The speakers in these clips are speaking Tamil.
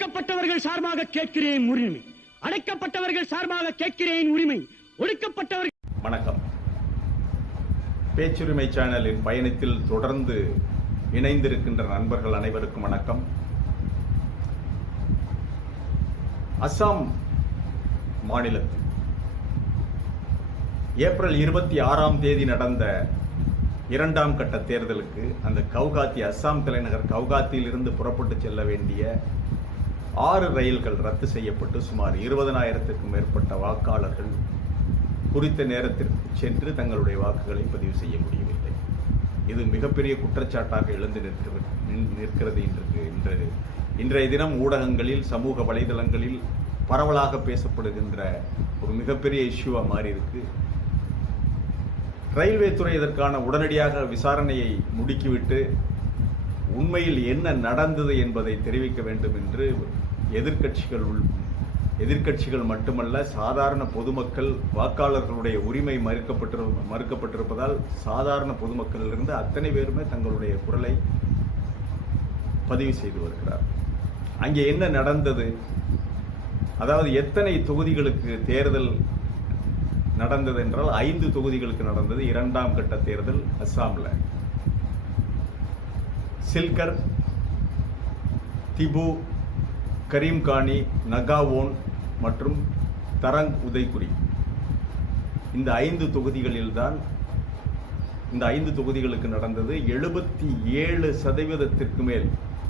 ஒடுக்கப்பட்டவர்கள் சார்பாக கேட்கிறேன் உரிமை, அடைக்கப்பட்டவர்கள் சார்பாக கேட்கிறேன் உரிமை, ஒடுக்கப்பட்டவர்கள். வணக்கம். பேச்சுரிமை சேனலின் பயணத்தில் தொடர்ந்து இணைந்திருக்கின்ற நண்பர்கள் அனைவருக்கும் வணக்கம். அஸ்ஸாம் மாநிலத்தில் ஏப்ரல் 26ஆம் தேதி நடந்த இரண்டாம் கட்ட தேர்தலுக்கு அந்த கவுகாத்தி, அஸ்ஸாம் தலைநகர் கவுகாத்தியில் இருந்து புறப்பட்டு செல்ல வேண்டிய 6 ரயில்கள் ரத்து செய்யப்பட்டு சுமார் 20,000க்கும் மேற்பட்ட வாக்காளர்கள் குறித்த நேரத்திற்கு சென்று தங்களுடைய வாக்குகளை பதிவு செய்ய முடியவில்லை. இது மிகப்பெரிய குற்றச்சாட்டாக எழுந்து நிற்கிறது. இன்றைய தினம் ஊடகங்களில், சமூக வலைதளங்களில் பரவலாக பேசப்படுகின்ற ஒரு மிகப்பெரிய இஷ்யூவா மாறி இருக்கு. ரயில்வே துறை இதற்கான உடனடியாக விசாரணையை முடுக்கிவிட்டு உண்மையில் என்ன நடந்தது என்பதை தெரிவிக்க வேண்டும் என்று எதிர்க்கட்சிகள் மட்டுமல்ல, சாதாரண பொதுமக்கள், வாக்காளர்களுடைய உரிமை மறுக்கப்பட்டிருப்பதால் சாதாரண பொதுமக்களிலிருந்து அத்தனை பேருமே தங்களுடைய குரலை பதிவு செய்து வருகிறார். அங்கே என்ன நடந்தது, அதாவது எத்தனை தொகுதிகளுக்கு தேர்தல் நடந்தது என்றால் 5 தொகுதிகளுக்கு நடந்தது இரண்டாம் கட்ட தேர்தல். அஸ்ஸாம்ல சில்கர், திபு, கரீம்கானி, நகாவோன் மற்றும் தரங் உதய்குரி, இந்த 5 தொகுதிகளில்தான், இந்த 5 தொகுதிகளுக்கு நடந்தது. 77% மேல்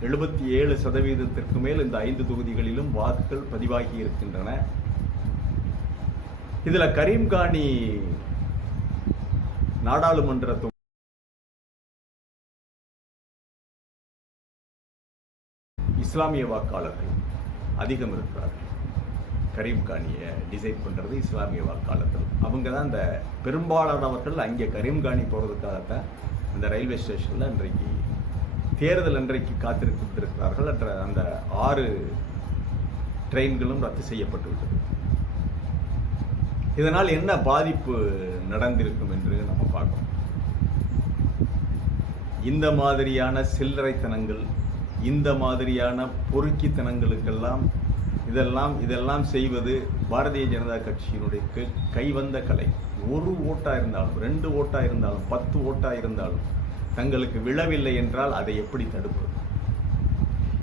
77% மேல் இந்த 5 தொகுதிகளிலும் வாக்குகள் பதிவாகி இருக்கின்றன. இதுல கரீம்கானி நாடாளுமன்ற இஸ்லாமிய வாக்காளர்கள் அதிகம் இருக்கிறார்கள். கரீம்கானியை டிசைட் பண்றது இஸ்லாமிய வாக்காளர்கள். அவங்க தான் அந்த பெரும்பாலானவர்கள் அங்கே கரீம்கானி போறதுக்காகத்தான் அந்த ரயில்வே ஸ்டேஷன்ல இன்றைக்கு தேர்தல் அன்றைக்கு காத்திருக்கிறார்கள். அந்த 6 ட்ரெயின்களும் ரத்து செய்யப்பட்டு விட்டது. இதனால் என்ன பாதிப்பு நடந்திருக்கும் என்று நம்ம பார்க்கணும். இந்த மாதிரியான சில்லறைத்தனங்கள், இந்த மாதிரியான பொறுக்கித்தனங்களுக்கெல்லாம் இதெல்லாம் செய்வது பாரதிய ஜனதா கட்சியினுடைய கைவந்த கலை. 1 ஓட்டா இருந்தாலும், 2 ஓட்டா இருந்தாலும், 10 ஓட்டா இருந்தாலும் தங்களுக்கு விழவில்லை என்றால் அதை எப்படி தடுப்பது?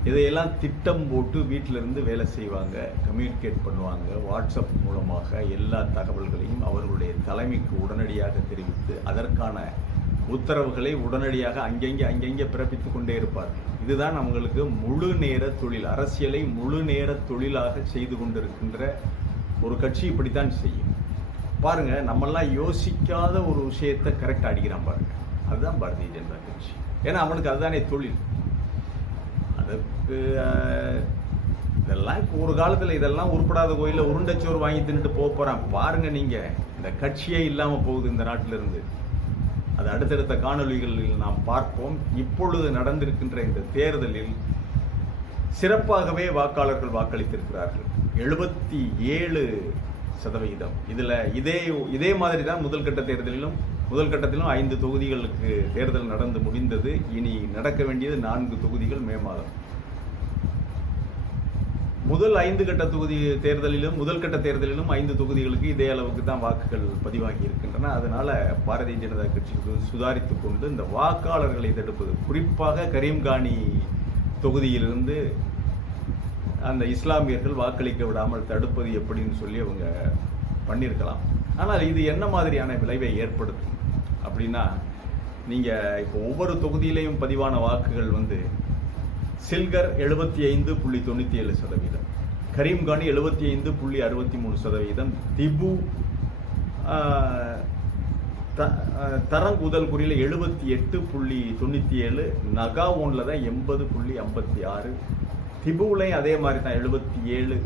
இதையெல்லாம் திட்டம் போட்டு வீட்டிலிருந்து வேலை செய்வாங்க, கம்யூனிகேட் பண்ணுவாங்க. வாட்ஸ்அப் மூலமாக எல்லா தகவல்களையும் அவர்களுடைய தலைமைக்கு உடனடியாக தெரிவித்து அதற்கான உத்தரவுகளை உடனடியாக அங்கங்கே பிறப்பித்துக் கொண்டே இருப்பார்கள். இதுதான் அவங்களுக்கு முழு நேர தொழில். அரசியலை முழு நேர தொழிலாக செய்து கொண்டிருக்கின்ற ஒரு கட்சி இப்படித்தான் செய்யும். பாருங்க, நம்மெல்லாம் யோசிக்காத ஒரு விஷயத்தை கரெக்டாக அடிக்கிறான் பாருங்க. அதுதான் பாரதிய ஜனதா கட்சி. ஏன்னா அவனுக்கு அதுதானே தொழில். அதுக்கு இதெல்லாம் இப்போ ஒரு காலத்தில் இதெல்லாம் உருப்படாத கோயிலில் உருண்டைச்சோறு வாங்கி தின்னுட்டு போகிறான் பாருங்க. நீங்க இந்த கட்சியே இல்லாமல் போகுது இந்த நாட்டிலிருந்து. அது அடுத்தடுத்த காணொலிகளில் நாம் பார்ப்போம். இப்பொழுது நடந்திருக்கின்ற இந்த தேர்தலில் சிறப்பாகவே வாக்காளர்கள் வாக்களித்திருக்கிறார்கள். 77%. இதுல இதே மாதிரி தான் முதல் கட்டத்திலும் 5 தொகுதிகளுக்கு தேர்தல் நடந்து முடிந்தது. இனி நடக்க வேண்டியது 4 தொகுதிகள் மே மாதம். முதல் 5 கட்ட தொகுதி தேர்தலிலும் முதல் கட்ட தேர்தலிலும் 5 தொகுதிகளுக்கு இதே அளவுக்கு தான் வாக்குகள் பதிவாகி இருக்கின்றன. அதனால பாரதிய ஜனதா கட்சி சுதாரித்துக் கொண்டு இந்த வாக்காளர்களை தடுப்பது, குறிப்பாக கரீம்கானி தொகுதியிலிருந்து அந்த இஸ்லாமியர்கள் வாக்களிக்க விடாமல் தடுப்பது எப்படின்னு சொல்லி அவங்க பண்ணியிருக்கலாம். ஆனால் இது என்ன மாதிரியான விளைவை ஏற்படுத்தும் அப்படின்னா, நீங்க இப்போ ஒவ்வொரு தொகுதியிலையும் பதிவான வாக்குகள் சில்கர் 75.97%, கரீம்கானி 75.63%, திபு தரங் உதல்குரியில் 78.97%, நகாவோன்ல தான் 80.56%, திபுலையும் அதே மாதிரி தான் 77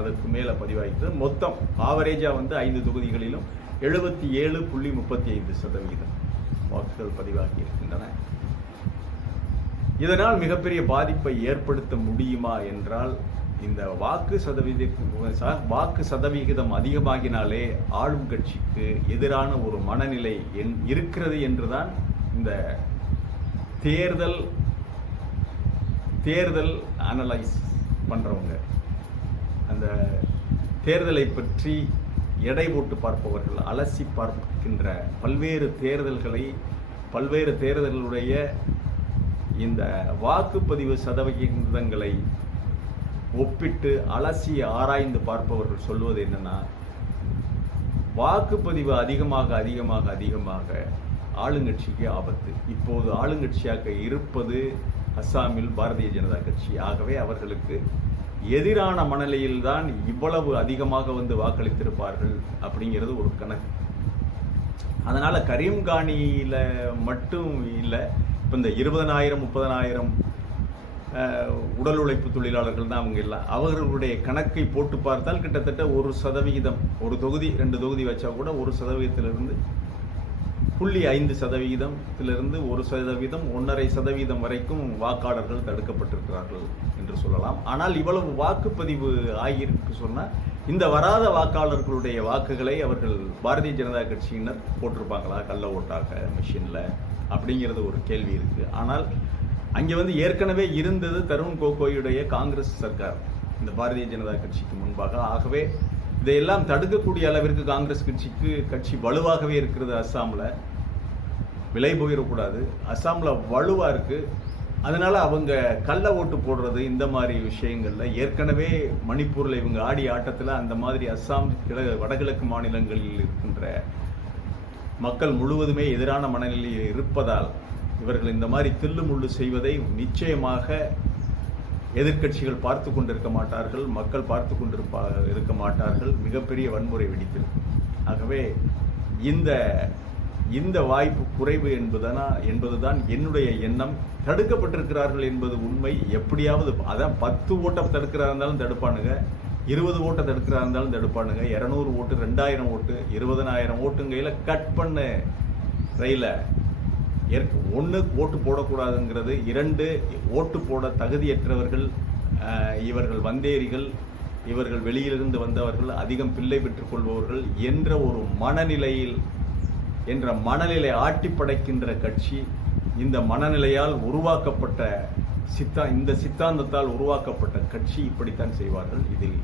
அதற்கு மேல பதிவாகிறது. மொத்தம் ஆவரேஜா 5 தொகுதிகளிலும் 77.35% வாக்குகள் பதிவாகி இருக்கின்றன. இதனால் மிகப்பெரிய பாதிப்பை ஏற்படுத்த முடியுமா என்றால், இந்த வாக்கு சதவிகிதம் அதிகமாகினாலே ஆளும் கட்சிக்கு எதிரான ஒரு மனநிலை இருக்கிறது என்றுதான் இந்த தேர்தல் அனலைஸ் பண்ணுறவங்க, அந்த தேர்தலை பற்றி எடை போட்டு பார்ப்பவர்கள், அலசி பார்க்கின்ற பல்வேறு தேர்தல்களுடைய இந்த வாக்குப்பதிவு சதவிகிதங்களை ஒப்பிட்டு அலசி ஆராய்ந்து பார்ப்பவர்கள் சொல்வது என்னன்னா, வாக்குப்பதிவு அதிகமாக ஆளுங்கட்சிக்கு ஆபத்து. இப்போது ஆளுங்கட்சியாக இருப்பது அஸ்ஸாமில் பாரதிய ஜனதா கட்சி. ஆகவே அவர்களுக்கு எதிரான மனநிலையில்தான் இவ்வளவு அதிகமாக வந்து வாக்களித்திருப்பார்கள் அப்படிங்கிறது ஒரு கணக்கு. அதனால கரீம்கானியில மட்டும் இல்லை, இப்போ இந்த 20,000 30,000 உடல் உழைப்பு தொழிலாளர்கள் தான் அவங்க எல்லாம். அவர்களுடைய கணக்கை போட்டு பார்த்தால் கிட்டத்தட்ட 1%, ஒரு தொகுதி 2 தொகுதி வச்சா கூட 1%, 0.5%, 1%, 1.5% வரைக்கும் வாக்காளர்கள் தடுக்கப்பட்டிருக்கிறார்கள் என்று சொல்லலாம். ஆனால் இவ்வளவு வாக்குப்பதிவு ஆகியிருக்கு சொன்னால், இந்த வராத வாக்காளர்களுடைய வாக்குகளை அவர்கள் பாரதிய ஜனதா கட்சியினர் போட்டிருப்பாங்களா கள்ள ஓட்டாக மிஷினில் அப்படிங்கிறது ஒரு கேள்வி இருக்கு. ஆனால் அங்கே வந்து ஏற்கனவே இருந்தது தருண் கோகோயுடைய காங்கிரஸ் சர்க்கார் இந்த பாரதிய ஜனதா கட்சிக்கு முன்பாக. ஆகவே இதையெல்லாம் தடுக்கக்கூடிய அளவிற்கு காங்கிரஸ் கட்சி வலுவாகவே இருக்கிறது. அஸ்ஸாமில் விலை போயிடக்கூடாது, அஸ்ஸாமில் வலுவாக இருக்குது. அதனால அவங்க கள்ள ஓட்டு போடுறது இந்த மாதிரி விஷயங்கள்ல ஏற்கனவே மணிப்பூரில் இவங்க ஆடி ஆட்டத்தில் அந்த மாதிரி அஸ்ஸாம் வடகிழக்கு மாநிலங்களில் இருக்கின்ற மக்கள் முழுவதுமே எதிரான மனநிலையில் இருப்பதால் இவர்கள் இந்த மாதிரி தில்லுமுள்ளு செய்வதை நிச்சயமாக எதிர்க்கட்சிகள் பார்த்து கொண்டிருக்க மாட்டார்கள், மக்கள் பார்த்து இருக்க மாட்டார்கள். மிகப்பெரிய வன்முறை வெடித்திருக்கும். ஆகவே இந்த வாய்ப்பு குறைவு என்பதுதான் என்னுடைய எண்ணம். தடுக்கப்பட்டிருக்கிறார்கள் என்பது உண்மை. எப்படியாவது அதான் 10 ஓட்டை தடுக்கிறா இருந்தாலும் தடுப்பானுங்க, 20 ஓட்டை தடுக்கிறா இருந்தாலும் தடுப்பானுங்க, 200 ஓட்டு 2000 ஓட்டு 20,000 ஓட்டுங்கையில் கட் பண்ண ரயில 1 ஓட்டு போடக்கூடாதுங்கிறது, 2 ஓட்டு போட தகுதியற்றவர்கள், இவர்கள் வந்தேரிகள், இவர்கள் வெளியிலிருந்து வந்தவர்கள், அதிகம் பிள்ளை பெற்றுக் கொள்பவர்கள் என்ற ஒரு மனநிலை ஆட்டி படைக்கின்ற கட்சி. இந்த மனநிலையால் உருவாக்கப்பட்ட இந்த சித்தாந்தத்தால் உருவாக்கப்பட்ட கட்சி இப்படித்தான் செய்வார்கள். இதில்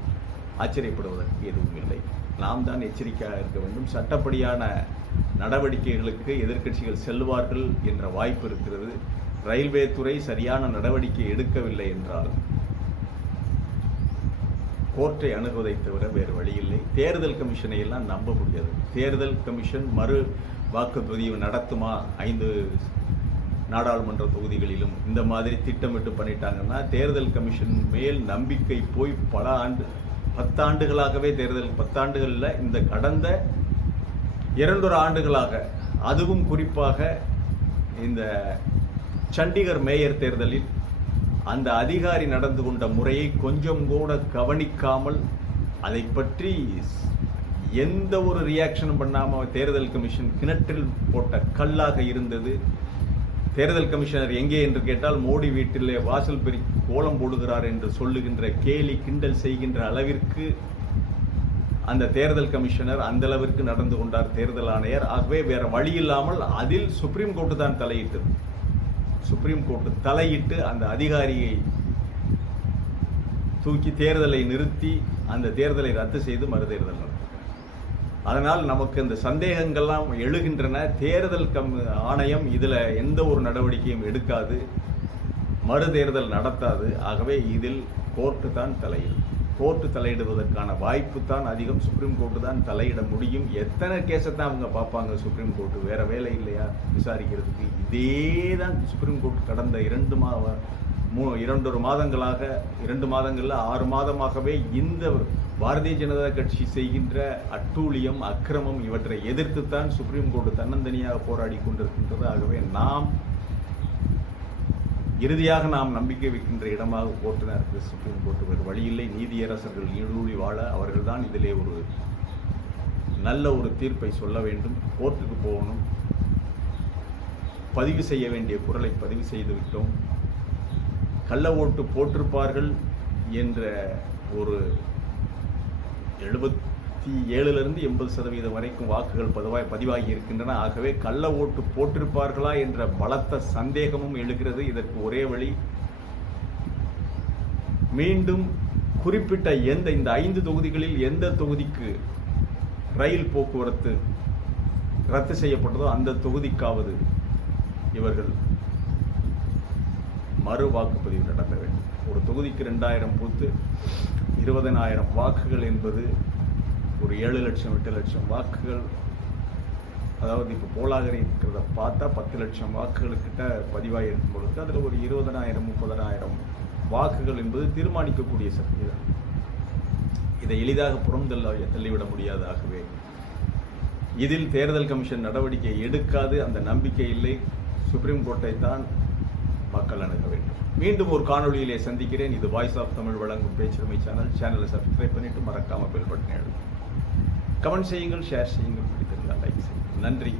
ஆச்சரியப்படுவதற்கு எதுவும் இல்லை. நாம் தான் எச்சரிக்கையாக இருக்க வேண்டும். சட்டப்படியான நடவடிக்கைகளுக்கு எதிர்க்கட்சிகள் செல்வார்கள் என்ற வாய்ப்பு இருக்கிறது. ரயில்வே துறை சரியான நடவடிக்கை எடுக்கவில்லை என்றால் கோர்ட்டை அணுகுவதை தவிர வேறு வழியில்லை. தேர்தல் கமிஷனை எல்லாம் நம்ப முடியாது. தேர்தல் கமிஷன் மறு வாக்குப்பதிவு நடத்துமா 5 நாடாளுமன்ற தொகுதிகளிலும் இந்த மாதிரி திட்டமிட்டு பண்ணிட்டாங்கன்னா தேர்தல் கமிஷன் மேல் நம்பிக்கை போய் 10 ஆண்டுகளாகவே 10 ஆண்டுகளில் இந்த கடந்த 2 ஆண்டுகளாக, அதுவும் குறிப்பாக இந்த சண்டிகர் மேயர் தேர்தலில் அந்த அதிகாரி நடந்து கொண்ட முறையை கொஞ்சம் கூட கவனிக்காமல், அதை பற்றி எந்த ஒரு ரியாக்ஷனும் பண்ணாமல் தேர்தல் கமிஷன் கிணற்றில் போட்ட கல்லாக இருந்தது. தேர்தல் கமிஷனர் எங்கே என்று கேட்டால் மோடி வீட்டிலே வாசல் பெரி கோலம் போடுகிறார் என்று சொல்லுகின்ற கேலி கிண்டல் செய்கின்ற அளவிற்கு அந்த தேர்தல் கமிஷனர் அந்த அளவிற்கு நடந்து கொண்டார் தேர்தல் ஆணையர். ஆகவே வேற வழி இல்லாமல் அதில் சுப்ரீம் கோர்ட்டு தான் தலையிட்டது. சுப்ரீம் கோர்ட்டு தலையிட்டு அந்த அதிகாரியை தூக்கி தேர்தலை நிறுத்தி அந்த தேர்தலை ரத்து செய்து மறுதேர்தல் நடத்தும். அதனால் நமக்கு இந்த சந்தேகங்கள்லாம் எழுகின்றன. தேர்தல் ஆணையம் இதில் எந்த ஒரு நடவடிக்கையும் எடுக்காது, மறுதேர்தல் நடத்தாது. ஆகவே இதில் கோர்ட்டு தான் தலையிடும். கோர்ட்டு தலையிடுவதற்கான வாய்ப்பு தான் அதிகம். சுப்ரீம் கோர்ட்டு தான் தலையிட முடியும். எத்தனை கேஸை தான் அவங்க பார்ப்பாங்க சுப்ரீம் கோர்ட்டு, வேற வேலை இல்லையா விசாரிக்கிறதுக்கு? இதே தான் சுப்ரீம் கோர்ட் கடந்த 2 மாதங்களாக 2 மாதங்களில் 6 மாதமாகவே இந்த பாரதிய ஜனதா கட்சி செய்கின்ற அட்டூழியம், அக்கிரமம் இவற்றை எதிர்த்துத்தான் சுப்ரீம் கோர்ட்டு தன்னந்தனியாக போராடி கொண்டிருக்கின்றது. ஆகவே இறுதியாக நாம் நம்பிக்கை வைக்கின்ற இடமாக கோர்ட்டு தான் இருக்குது சுப்ரீம் கோர்ட்டு. வேறு வழியில்லை. நீதியரசர்கள் நீடூழி வாழ அவர்கள்தான் இதிலே ஒரு நல்ல ஒரு தீர்ப்பை சொல்ல வேண்டும். கோர்ட்டுக்கு போகணும். பதிவு செய்ய வேண்டிய குரலை பதிவு செய்து விட்டோம். கள்ள ஓட்டு போட்டிருப்பார்கள் என்ற ஒரு 77% 80% வரைக்கும் வாக்குகள் பதிவாகி இருக்கின்றன. ஆகவே கள்ள ஓட்டு போட்டிருப்பார்களா என்ற பலத்த சந்தேகமும் எழுகிறது. இதற்கு ஒரே வழி, மீண்டும் குறிப்பிட்ட இந்த 5 தொகுதிகளில் எந்த தொகுதிக்கு ரயில் போக்குவரத்து ரத்து செய்யப்பட்டதோ அந்த தொகுதிக்காவது இவர்கள் மறு வாக்குப்பதிவு நடத்த வேண்டும். ஒரு தொகுதிக்கு 2000 பூத்து 20,000 வாக்குகள் என்பது ஒரு 7 லட்சம் 8 லட்சம் வாக்குகள். அதாவது இப்போ போலாகரி இருக்கிறத பார்த்தா 10 லட்சம் வாக்குகளுக்கிட்ட பதிவாகி இருக்கும் பொழுது அதில் ஒரு 20,000 30,000 வாக்குகள் என்பது தீர்மானிக்கக்கூடிய சக்தி தான். இதை எளிதாக தள்ளிவிட முடியாதாகவே இதில் தேர்தல் கமிஷன் நடவடிக்கை எடுக்காது அந்த நம்பிக்கை இல்லை. சுப்ரீம் கோர்ட்டை தான் மக்கள் அணுக வேண்டும். மீண்டும் ஒரு காணொளியிலே சந்திக்கிறேன். இது வாய்ஸ் ஆஃப் தமிழ் வழங்கும் பேச்சுரிமை சேனலை சப்ஸ்கிரைப் பண்ணிட்டு மறக்காம பெல் பட்டனை அழுத்துங்க. கமெண்ட் செய்யுங்கள், ஷேர் செய்யுங்கள், பிடித்திருந்தால் லைக் செய்யுங்கள். நன்றி.